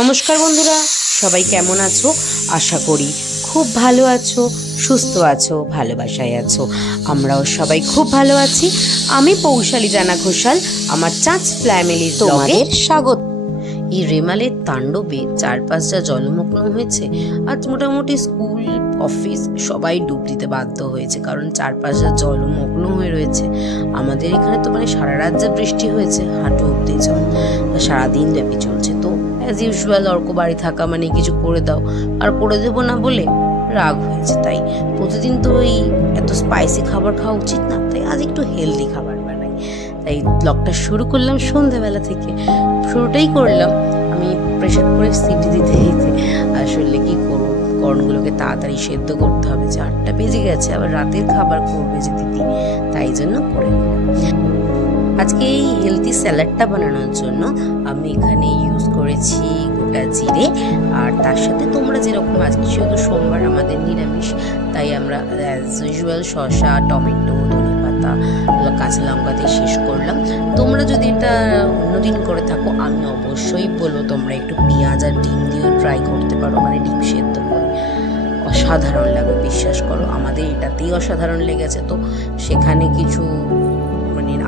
নমস্কার বন্ধুরা, সবাই কেমন আছো? আশা করি খুব ভালো আছো, সুস্থ আছো, ভালোবাসায় আছো। আমরাও সবাই খুব ভালো আছি। আমি পৌশালী জানা ঘোষাল, আমার চাঁচ ফ্যামিলির তোমাদের স্বাগত। এই রেমালের তাণ্ডবে চারপাশ যা জলমগ্ন হয়েছে, আজ মোটামুটি স্কুল অফিস সবাই ডুব দিতে বাধ্য হয়েছে, কারণ চারপাশ যা জলমগ্ন হয়ে রয়েছে। আমাদের এখানে তো সারা রাত যা বৃষ্টি হয়েছে, হাঁটু অব্দি জল, সারাদিন ব্যাপী চলছে। তো অ্যাজ ইউজুয়াল অর্ক বাড়ি থাকা মানে কিছু করে দাও, আর করে দেবো না বলে রাগ হয়েছে। তাই প্রতিদিন তো এই এত স্পাইসি খাবার খাওয়া উচিত না, তাই আজ একটু হেলদি খাবার বানাই। তাই ব্লগটা শুরু করলাম সন্ধ্যাবেলা থেকে। শুরুটাই করলাম আমি প্রেশার করে সিটি দিতে দিতে। আসলে কি করবো, কর্নগুলোকে তাড়াতাড়ি সেদ্ধ করতে হবে, 4টা বেজে গেছে, আবার রাতের খাবার করবে যে দিদি, তাই জন্য করে নিলাম। আজকে এই হেলদি স্যালাডটা বানানোর জন্য আমি এখানে ইউজ করেছি গোটা জিরে, আর তার সাথে তোমরা যেরকম, আজকে যেহেতু সোমবার আমাদের নিরামিষ, তাই আমরা অ্যাজ ইউজুয়াল শসা, টমেটো, ধনেপাতা, কাঁচা লঙ্কা দিয়ে শেষ করলাম। তোমরা যদি এটা অন্যদিন করে থাকো, আমি অবশ্যই বলবো তোমরা একটু পেঁয়াজ আর ডিম দিয়েও ট্রাই করতে পারো, মানে ডিম সেদ্ধ করে। অসাধারণ লাগে, বিশ্বাস করো, আমাদের এটাতেই অসাধারণ লেগেছে। তো সেখানে কিছু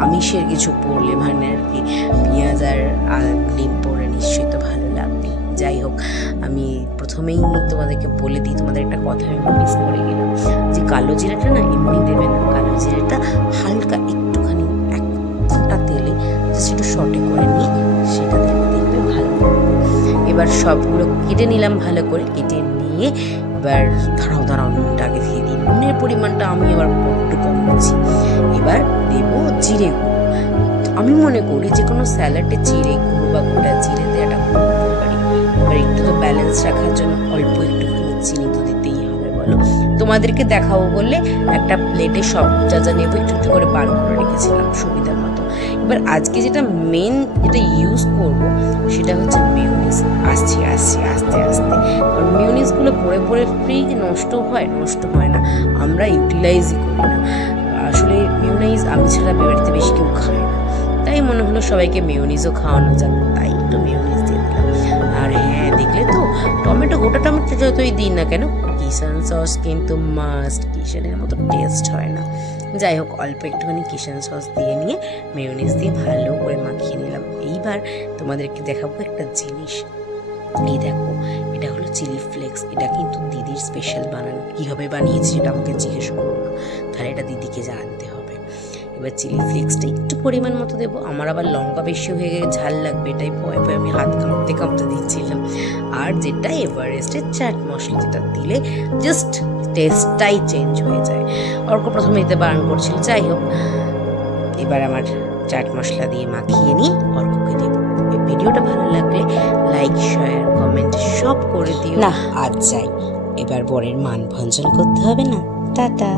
আমিষের কিছু পড়লে আর কি পেঁয়াজ আর ডিম পড়লে নিশ্চয়ই তো ভালো লাগবে। যাই হোক, আমি প্রথমেই তোমাদেরকে বলে দিই, তোমাদের একটা কথা আমি মিস করে গেলাম, যে কালো জিরাটা না এমনি দেবে না, কালো জিরাটা হালকা একটুখানি 1 ফোঁটা তেলে জাস্ট একটু শর্টে করে নিয়ে সেটা দেখবে ভালো লাগবে। এবার সবগুলো কেটে নিলাম ভালো করে, কেটে নিয়ে এবার দাঁড়াও নুনটা আগে দিয়ে দিই। নুনের পরিমাণটা আমি এবার একটু কম দিচ্ছি। এবার দেবো জিরে গুঁড়ো। আমি মনে করি যে কোনো স্যালাডে জিরে গুঁড়ো বা গোটা জিরে দেওয়াটা খুব উপকারী। এবার একটু তো ব্যালেন্স রাখার জন্য অল্প একটুখানি চিনি তো দিতেই হবে, বলো। তোমাদেরকে দেখাবো বললে একটা প্লেটে সব যা নেবো একটু একটু করে বার করে রেখেছিলাম সুবিধার মতো। এবার আজকে যেটা যেটা ইউজ করব সেটা হচ্ছে মিউনিস। আস্তে আস্তে, কারণ মিউনিসগুলো পরে ফ্রিজ নষ্ট হয় না, আমরা ইউটিলাইজই করি না। আসলে মিউনিস আমি ছাড়া বাড়িতে বেশি কেউ খায় না, তাই মনে হলো সবাইকে মিউনিসও খাওয়ানো যাবে, তাই একটু মিউনিস দিয়ে দিলাম। আর হ্যাঁ, দেখলে তো গোটা টমেটো যতই দিই না কেন, কিষান সস কিন্তু মাস্ট। কিষানের মতো টেস্ট হয় না। যাই হোক, অল্প একটুখানি কিষান সস দিয়ে নিয়ে মিউনিস দিয়ে ভালো করে মাখিয়ে নিলাম। এইবার তোমাদেরকে দেখাবো একটা জিনিস। এই দেখো, এটা হলো চিলি ফ্লেক্স। এটা কিন্তু দিদির স্পেশাল বানানো। কীভাবে বানিয়েছি সেটা আমাকে জিজ্ঞেস করো না, তাহলে এটা দিদিকে জানতে হবে। এবার চিলি ফ্লেক্সটা একটু পরিমাণ মতো দেবো। আমার আবার লঙ্কা বেশি হয়ে গেলে ঝাল লাগবে, এটাই ভয়ে আমি হাত কাঁপতে দিচ্ছিলাম। আর যেটা এভারেস্টের চাট মশলা, যেটা দিলে জাস্ট টেস্টটাই চেঞ্জ হয়ে যায়। অর্ক প্রথমে এতে বারণ করছিল, যাই হোক। এবার আমার চাট মশলা দিয়ে মাখিয়ে নিই, অর্ককে দেবো। এই ভিডিওটা ভালো লাগলে লাইক, শেয়ার, কমেন্ট সব করে দিও। না, আজ যাই, এবার বরের মান ভঞ্জন করতে হবে না। টাটা।